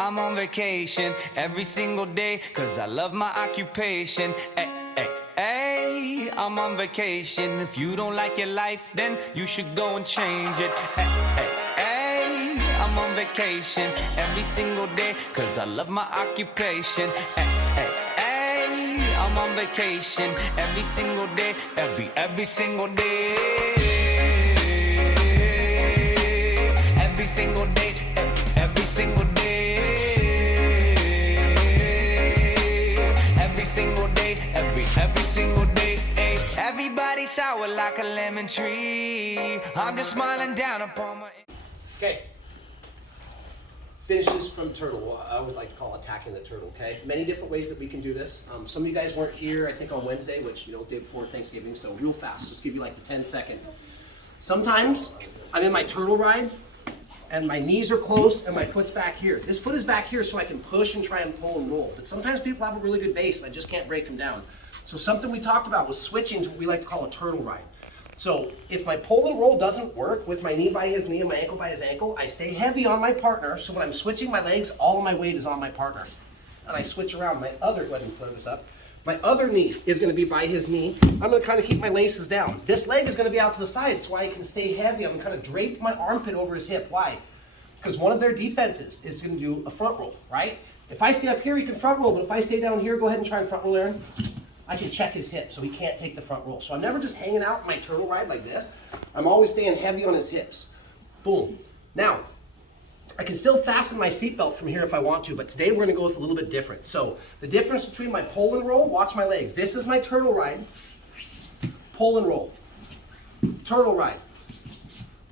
I'm on vacation every single day, cause I love my occupation. Hey, I'm on vacation. If you don't like your life, then you should go and change it. Hey, I'm on vacation every single day, cause I love my occupation. Hey, I'm on vacation every single day, every single day. Every single day, every single day. Every single day, every single day. Everybody sour like a lemon tree. I'm just smiling down upon my... Okay. Finishes from turtle. I always like to call attacking the turtle, okay? Many different ways that we can do this. Some of you guys weren't here, I think on Wednesday, which, you know, day before Thanksgiving, so real fast. Just give you like the 10-second. Sometimes I'm in my turtle ride and my knees are close and my foot's back here. This foot is back here so I can push and try and pull and roll. But sometimes people have a really good base and I just can't break them down. So something we talked about was switching to what we like to call a turtle ride. So if my pull and roll doesn't work with my knee by his knee and my ankle by his ankle, I stay heavy on my partner. So when I'm switching my legs, all of my weight is on my partner. And I switch around. My other, go ahead and flip this up. My other knee is going to be by his knee. I'm going to kind of keep my laces down. This leg is going to be out to the side so I can stay heavy. I'm going to kind of drape my armpit over his hip. Why? Because one of their defenses is going to do a front roll, right? If I stay up here, he can front roll. But if I stay down here, go ahead and try and front roll, Aaron. I can check his hip, so he can't take the front roll. So I'm never just hanging out in my turtle ride like this. I'm always staying heavy on his hips. Boom. Now, I can still fasten my seatbelt from here if I want to, but today we're gonna go with a little bit different. So the difference between my pull and roll, watch my legs. This is my turtle ride, pull and roll. Turtle ride,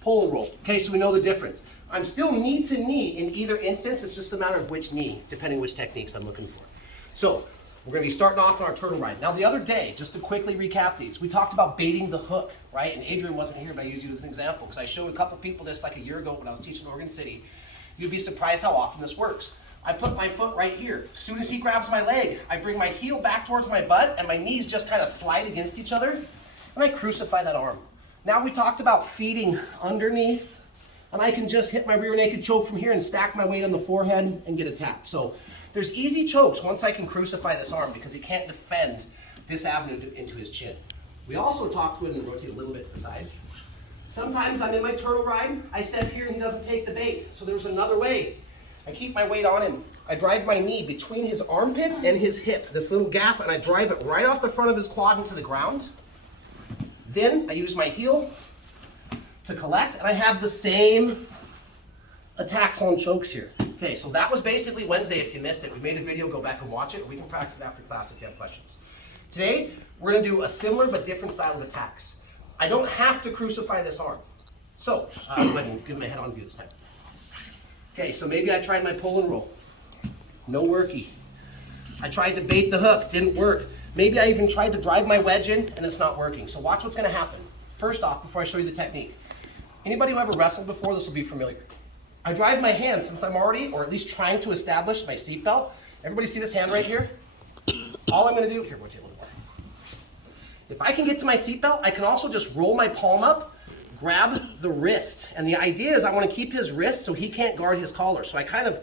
pull and roll. Okay, so we know the difference. I'm still knee to knee in either instance. It's just a matter of which knee, depending which techniques I'm looking for. So we're going to be starting off on our turtle ride. Now the other day, just to quickly recap these, we talked about baiting the hook, right? And Adrian wasn't here, but I used you as an example because I showed a couple people this like a year ago when I was teaching in Oregon City. You'd be surprised how often this works. I put my foot right here. As soon as he grabs my leg, I bring my heel back towards my butt and my knees just kind of slide against each other and I crucify that arm. Now we talked about feeding underneath and I can just hit my rear naked choke from here and stack my weight on the forehead and get a tap. So there's easy chokes once I can crucify this arm because he can't defend this avenue into his chin. We also talked, go ahead and rotate a little bit to the side. Sometimes I'm in my turtle ride, I step here and he doesn't take the bait. So there's another way. I keep my weight on him. I drive my knee between his armpit and his hip, this little gap, and I drive it right off the front of his quad into the ground. Then I use my heel to collect, and I have the same attacks on chokes here. Okay, so that was basically Wednesday. If you missed it, we made a video, go back and watch it, or we can practice it after class if you have questions. Today, we're gonna do a similar but different style of attacks. I don't have to crucify this arm. So, go ahead and give my head on view this time. Okay, so maybe I tried my pull and roll. No worky. I tried to bait the hook, didn't work. Maybe I even tried to drive my wedge in and it's not working. So watch what's gonna happen. First off, before I show you the technique, anybody who ever wrestled before, this will be familiar. I drive my hand since I'm already, or at least trying to establish my seatbelt. Everybody see this hand right here? All I'm gonna do, here, rotate a little more. If I can get to my seatbelt, I can also just roll my palm up, grab the wrist. And the idea is I wanna keep his wrist so he can't guard his collar. So I kind of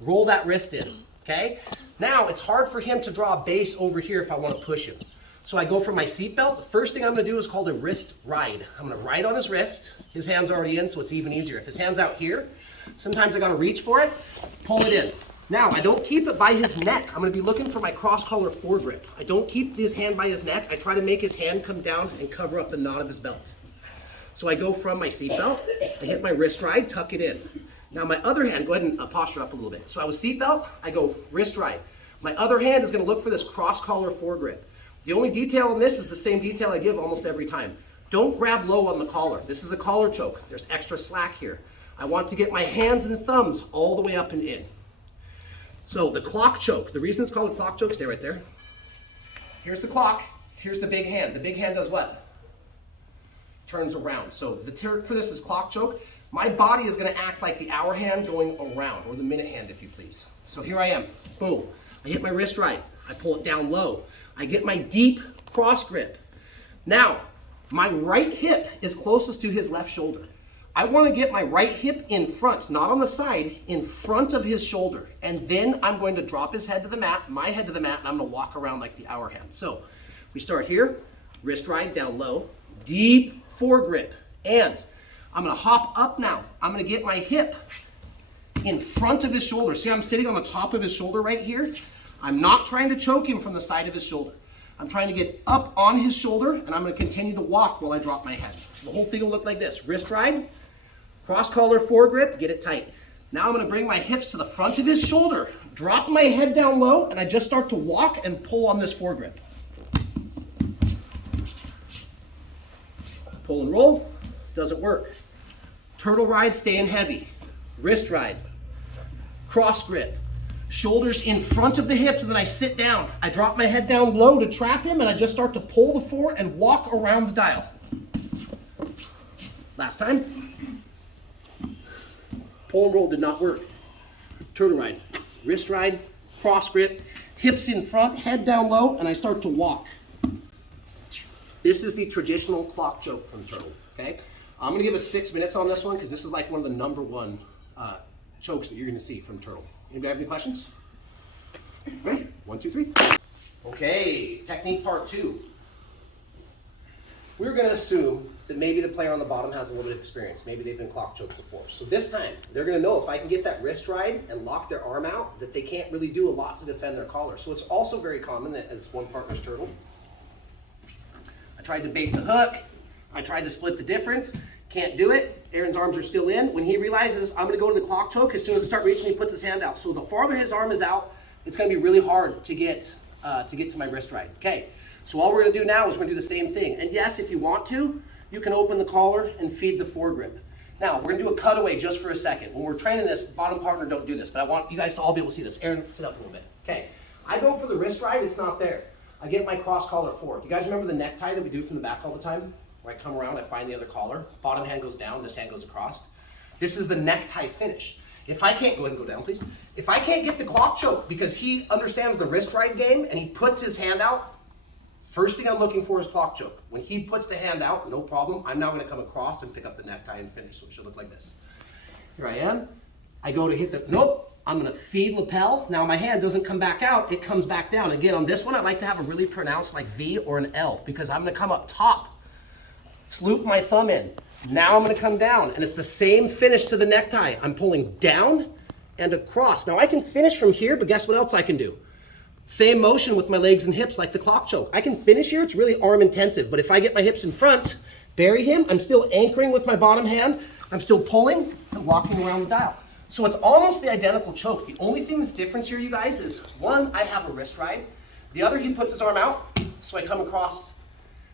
roll that wrist in, okay? Now, it's hard for him to draw a base over here if I wanna push him. So I go for my seatbelt. The first thing I'm gonna do is called a wrist ride. I'm gonna ride on his wrist. His hand's already in, so it's even easier. If his hand's out here, sometimes I gotta reach for it, pull it in. Now, I don't keep it by his neck. I'm gonna be looking for my cross-collar foregrip. I don't keep his hand by his neck. I try to make his hand come down and cover up the knot of his belt. So I go from my seatbelt, I hit my wrist ride, tuck it in. Now my other hand, go ahead and posture up a little bit. So I was seatbelt, I go wrist ride. My other hand is gonna look for this cross-collar foregrip. The only detail in this is the same detail I give almost every time. Don't grab low on the collar. This is a collar choke. There's extra slack here. I want to get my hands and thumbs all the way up and in. So the clock choke, the reason it's called a clock choke, stay right there. Here's the clock, here's the big hand. The big hand does what? Turns around. So the term for this is clock choke. My body is gonna act like the hour hand going around, or the minute hand if you please. So here I am, boom. I hit my wrist right, I pull it down low. I get my deep cross grip. Now, my right hip is closest to his left shoulder. I want to get my right hip in front, not on the side, in front of his shoulder. And then I'm going to drop his head to the mat, my head to the mat, and I'm going to walk around like the hour hand. So we start here, wrist ride down low, deep foregrip. And I'm going to hop up now. I'm going to get my hip in front of his shoulder. See, I'm sitting on the top of his shoulder right here. I'm not trying to choke him from the side of his shoulder. I'm trying to get up on his shoulder, and I'm going to continue to walk while I drop my head. So the whole thing will look like this. Wrist ride, cross collar foregrip, get it tight. Now I'm going to bring my hips to the front of his shoulder, drop my head down low, and I just start to walk and pull on this foregrip. Pull and roll, doesn't work. Turtle ride, staying heavy. Wrist ride, cross grip, shoulders in front of the hips, and then I sit down. I drop my head down low to trap him, and I just start to pull the fore and walk around the dial. Last time. Pull and roll did not work. Turtle ride, wrist ride, cross grip, hips in front, head down low, and I start to walk. This is the traditional clock choke from turtle, okay? I'm gonna give us 6 minutes on this one because this is like one of the number one chokes that you're gonna see from turtle. Anybody have any questions? Ready? 1, 2, 3. Okay, technique part 2. We're gonna assume that maybe the player on the bottom has a little bit of experience. Maybe they've been clock choked before. So this time, they're gonna know if I can get that wrist ride and lock their arm out, that they can't really do a lot to defend their collar. So it's also very common that as one partner's turtle, I tried to bait the hook, I tried to split the difference, can't do it. Aaron's arms are still in. When he realizes I'm gonna go to the clock choke, as soon as I start reaching, he puts his hand out. So the farther his arm is out, it's gonna be really hard to get to my wrist ride. Okay, so all we're gonna do now is we're gonna do the same thing. And yes, if you want to, you can open the collar and feed the foregrip. Now, we're gonna do a cutaway just for a second. When we're training this, bottom partner don't do this, but I want you guys to all be able to see this. Aaron, sit up a little bit. Okay, I go for the wrist ride, it's not there. I get my cross collar forward. You guys remember the necktie that we do from the back all the time? Where I come around, I find the other collar. Bottom hand goes down, this hand goes across. This is the necktie finish. If I can't, go ahead and go down, please. If I can't get the clock choke because he understands the wrist ride game and he puts his hand out, first thing I'm looking for is clock choke. When he puts the hand out, no problem. I'm now gonna come across and pick up the necktie and finish. So it should look like this. Here I am. I go to hit the, nope. I'm gonna feed lapel. Now my hand doesn't come back out, it comes back down. Again, on this one, I like to have a really pronounced like V or an L because I'm gonna come up top, sloop my thumb in. Now I'm gonna come down and it's the same finish to the necktie. I'm pulling down and across. Now I can finish from here, but guess what else I can do? Same motion with my legs and hips like the clock choke. I can finish here, it's really arm intensive, but if I get my hips in front, bury him, I'm still anchoring with my bottom hand, I'm still pulling and walking around the dial. So it's almost the identical choke. The only thing that's different here, you guys, is one, I have a wrist ride. The other, he puts his arm out, so I come across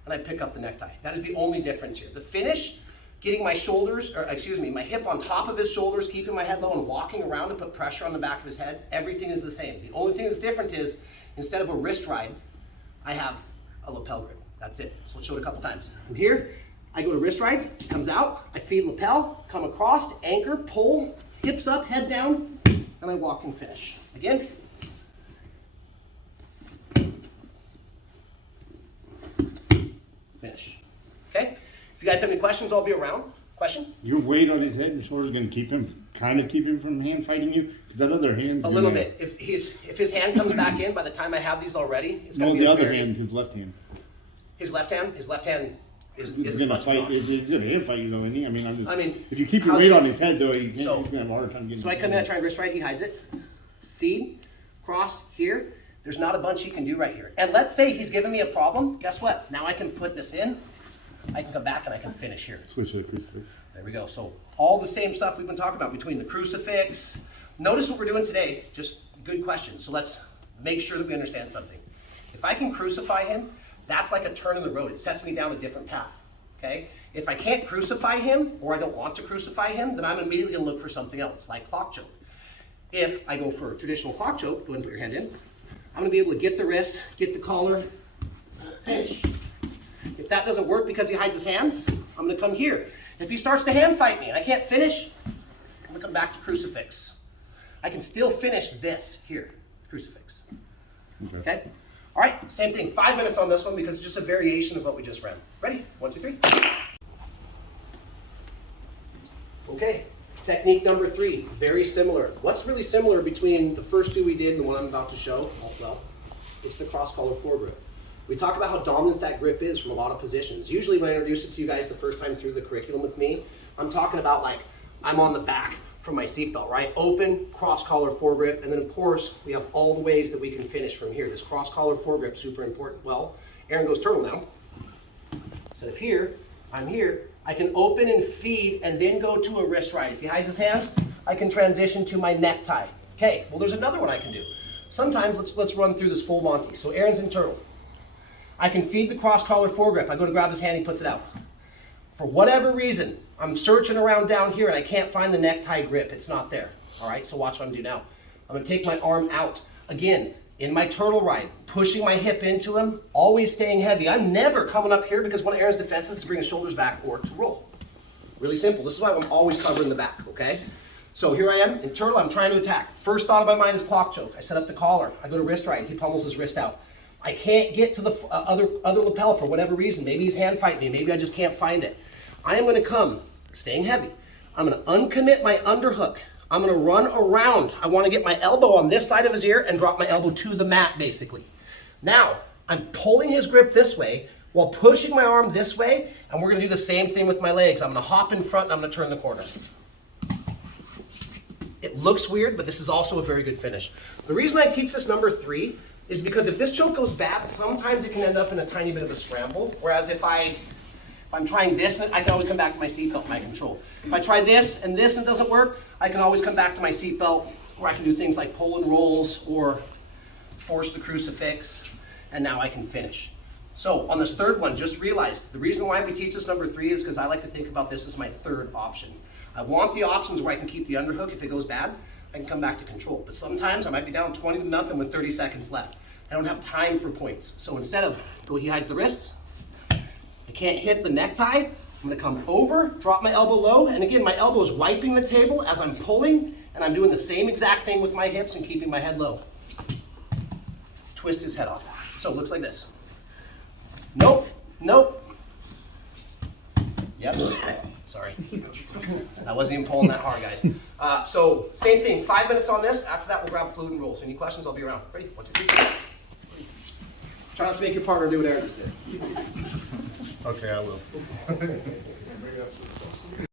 and I pick up the necktie. That is the only difference here. The finish, getting my shoulders, or excuse me, my hip on top of his shoulders, keeping my head low and walking around to put pressure on the back of his head, everything is the same. The only thing that's different is, instead of a wrist ride, I have a lapel grip. That's it. So let's show it a couple times. From here, I go to wrist ride, comes out, I feed lapel, come across, anchor, pull, hips up, head down, and I walk and finish. Again. Finish. Okay? If you guys have any questions, I'll be around. Question? Your weight on his head and shoulders is going to keep him from hand fighting you? Because that other hand's a little bit. If his hand comes back in, by the time I have these already, it's going to be the other hand, his left hand. His left hand is going to fight. He's going to hand fight you though, isn't he? I mean, if you keep your how's weight he- on his head though, he's going to have a hard time getting. So I come in, I try and wrist right, he hides it. Feed, cross here. There's not a bunch he can do right here. And let's say he's giving me a problem. Guess what? Now I can put this in. I can come back and I can finish here. Switch to the crucifix. There we go. So all the same stuff we've been talking about between the crucifix. Notice what we're doing today. Just good questions. So let's make sure that we understand something. If I can crucify him, that's like a turn in the road. It sets me down a different path. Okay? If I can't crucify him, or I don't want to crucify him, then I'm immediately going to look for something else, like clock choke. If I go for a traditional clock choke, go ahead and put your hand in. I'm going to be able to get the wrist, get the collar, finish. If that doesn't work because he hides his hands, I'm going to come here. If he starts to hand fight me and I can't finish, I'm going to come back to crucifix. I can still finish this here, crucifix. Okay? All right, same thing. 5 minutes on this one because it's just a variation of what we just ran. Ready? 1, 2, 3. Okay, technique number 3, very similar. What's really similar between the first 2 we did and the one I'm about to show? Well, it's the cross collar foregrip. We talk about how dominant that grip is from a lot of positions. Usually when I introduce it to you guys the first time through the curriculum with me, I'm talking about like, I'm on the back from my seatbelt, right? Open, cross collar foregrip, and then of course, we have all the ways that we can finish from here. This cross collar foregrip, super important. Well, Aaron goes turtle now. Instead of here, I'm here. I can open and feed and then go to a wrist ride. If he hides his hand, I can transition to my necktie. Okay, well there's another one I can do. Sometimes, let's run through this full Monty. So Aaron's in turtle. I can feed the cross collar foregrip. I go to grab his hand, he puts it out. For whatever reason, I'm searching around down here and I can't find the necktie grip. It's not there. All right, so watch what I'm gonna do now. I'm gonna take my arm out. Again, in my turtle ride, pushing my hip into him, always staying heavy. I'm never coming up here because one of Aaron's defenses is to bring his shoulders back or to roll. Really simple. This is why I'm always covering the back, okay? So here I am in turtle, I'm trying to attack. First thought of my mind is clock choke. I set up the collar. I go to wrist ride. He pummels his wrist out. I can't get to the other lapel for whatever reason. Maybe he's hand fighting me. Maybe I just can't find it. I am going to come, staying heavy. I'm going to uncommit my underhook. I'm going to run around. I want to get my elbow on this side of his ear and drop my elbow to the mat, basically. Now, I'm pulling his grip this way while pushing my arm this way, and we're going to do the same thing with my legs. I'm going to hop in front and I'm going to turn the corner. It looks weird, but this is also a very good finish. The reason I teach this number 3 is because if this choke goes bad, sometimes it can end up in a tiny bit of a scramble. Whereas if I'm trying this, I can always come back to my seatbelt, my control. If I try this and it doesn't work, I can always come back to my seatbelt, where I can do things like pull and rolls or force the crucifix, and now I can finish. So on this third one, just realize the reason why we teach this number 3 is because I like to think about this as my third option. I want the options where I can keep the underhook. If it goes bad, I can come back to control. But sometimes I might be down 20-0 with 30 seconds left. I don't have time for points. So instead of, he hides the wrists, I can't hit the necktie, I'm gonna come over, drop my elbow low, and again, my elbow is wiping the table as I'm pulling, and I'm doing the same exact thing with my hips and keeping my head low. Twist his head off. So it looks like this. Nope, nope. Yep, sorry. I wasn't even pulling that hard, guys. So same thing, 5 minutes on this. After that, we'll grab fluid and roll. So any questions, I'll be around. Ready? 1, 2, 3. Try not to make your partner do what Aaron just did. Okay, I will.